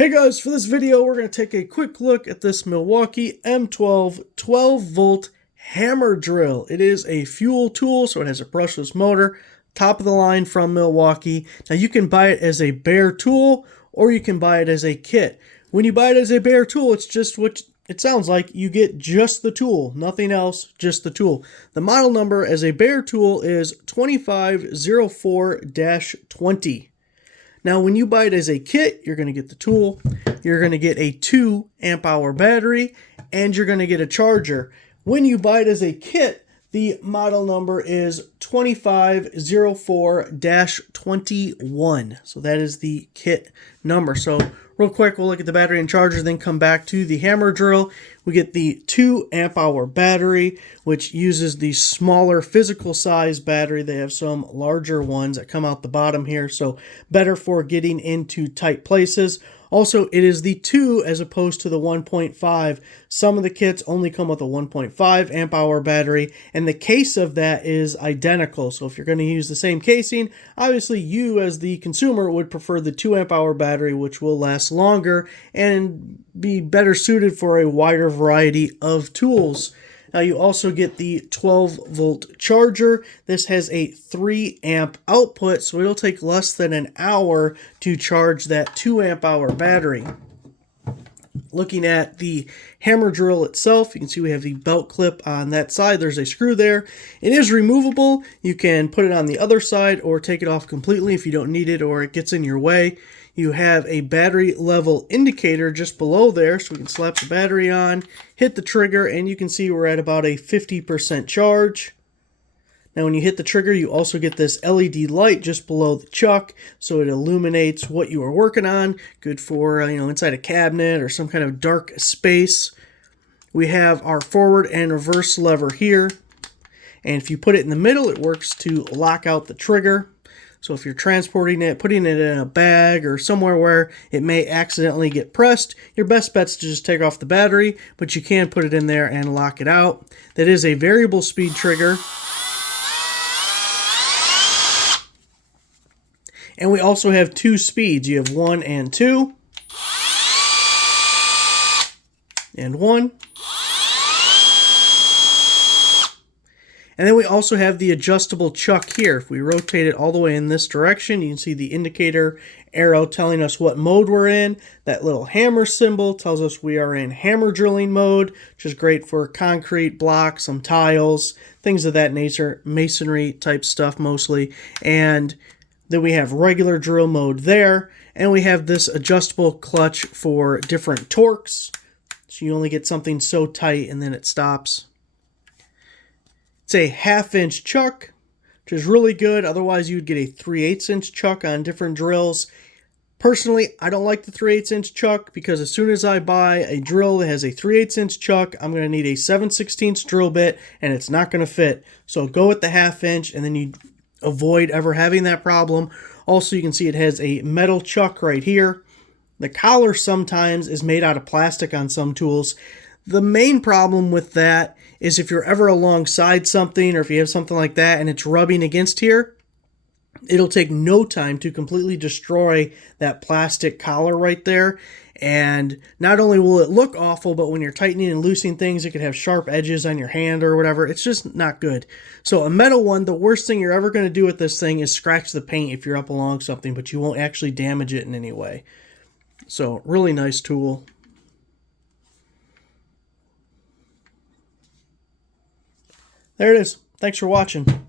Hey guys, for this video we're going to take a quick look at this Milwaukee M12 12-volt hammer drill. It is a fuel tool, so it has a brushless motor, top of the line from Milwaukee. Now you can buy it as a bare tool or you can buy it as a kit. When you buy it as a bare tool, it's just what it sounds like. You get just the tool, nothing else, just the tool. The model number as a bare tool is 2504-20. Now, when you buy it as a kit, you're going to get the tool, you're going to get a 2 amp hour battery, and you're going to get a charger. When you buy it as a kit, the model number is 2504-21. So that is the kit number. So real quick, we'll look at the battery and charger, then come back to the hammer drill. We get the 2 amp hour battery, which uses the smaller physical size battery. They have some larger ones that come out the bottom here, so better for getting into tight places. Also, it is the 2 as opposed to the 1.5. Some of the kits only come with a 1.5 amp hour battery, and the case of that is identical. So if you're going to use the same casing, obviously you as the consumer would prefer the 2 amp hour battery, which will last longer and be better suited for a wider variety of tools. Now you also get the 12-volt charger. This has a 3 amp output, so it'll take less than an hour to charge that 2 amp hour battery. Looking at the hammer drill itself, you can see we have the belt clip on that side. There's a screw there. It is removable. You can put it on the other side or take it off completely if you don't need it or it gets in your way. You have a battery level indicator just below there, so we can slap the battery on, hit the trigger, and you can see we're at about a 50% charge. Now when you hit the trigger, you also get this LED light just below the chuck, so it illuminates what you are working on. Good for inside a cabinet or some kind of dark space. We have our forward and reverse lever here, and if you put it in the middle, it works to lock out the trigger. So if you're transporting it, putting it in a bag or somewhere where it may accidentally get pressed, your best bet's to just take off the battery, but you can put it in there and lock it out. That is a variable speed trigger. And we also have 2 speeds. You have 1 and 2. And 1. And then we also have the adjustable chuck here. If we rotate it all the way in this direction, you can see the indicator arrow telling us what mode we're in. That little hammer symbol tells us we are in hammer drilling mode, which is great for concrete blocks, some tiles, things of that nature, masonry type stuff mostly. And then we have regular drill mode there. And we have this adjustable clutch for different torques. So you only get something so tight and then it stops. It's a 1/2 inch chuck, which is really good. Otherwise, you'd get a 3/8 inch chuck on different drills. Personally, I don't like the 3/8 inch chuck because as soon as I buy a drill that has a 3/8 inch chuck, I'm going to need a 7/16 drill bit, and it's not going to fit. So go with the 1/2 inch, and then you avoid ever having that problem. Also, you can see it has a metal chuck right here. The collar sometimes is made out of plastic on some tools. The main problem with that is if you're ever alongside something or if you have something like that and it's rubbing against here, it'll take no time to completely destroy that plastic collar right there. And not only will it look awful, but when you're tightening and loosening things, it could have sharp edges on your hand or whatever. It's just not good. So a metal one, the worst thing you're ever going to do with this thing is scratch the paint if you're up along something, but you won't actually damage it in any way. So really nice tool. There it is. Thanks for watching.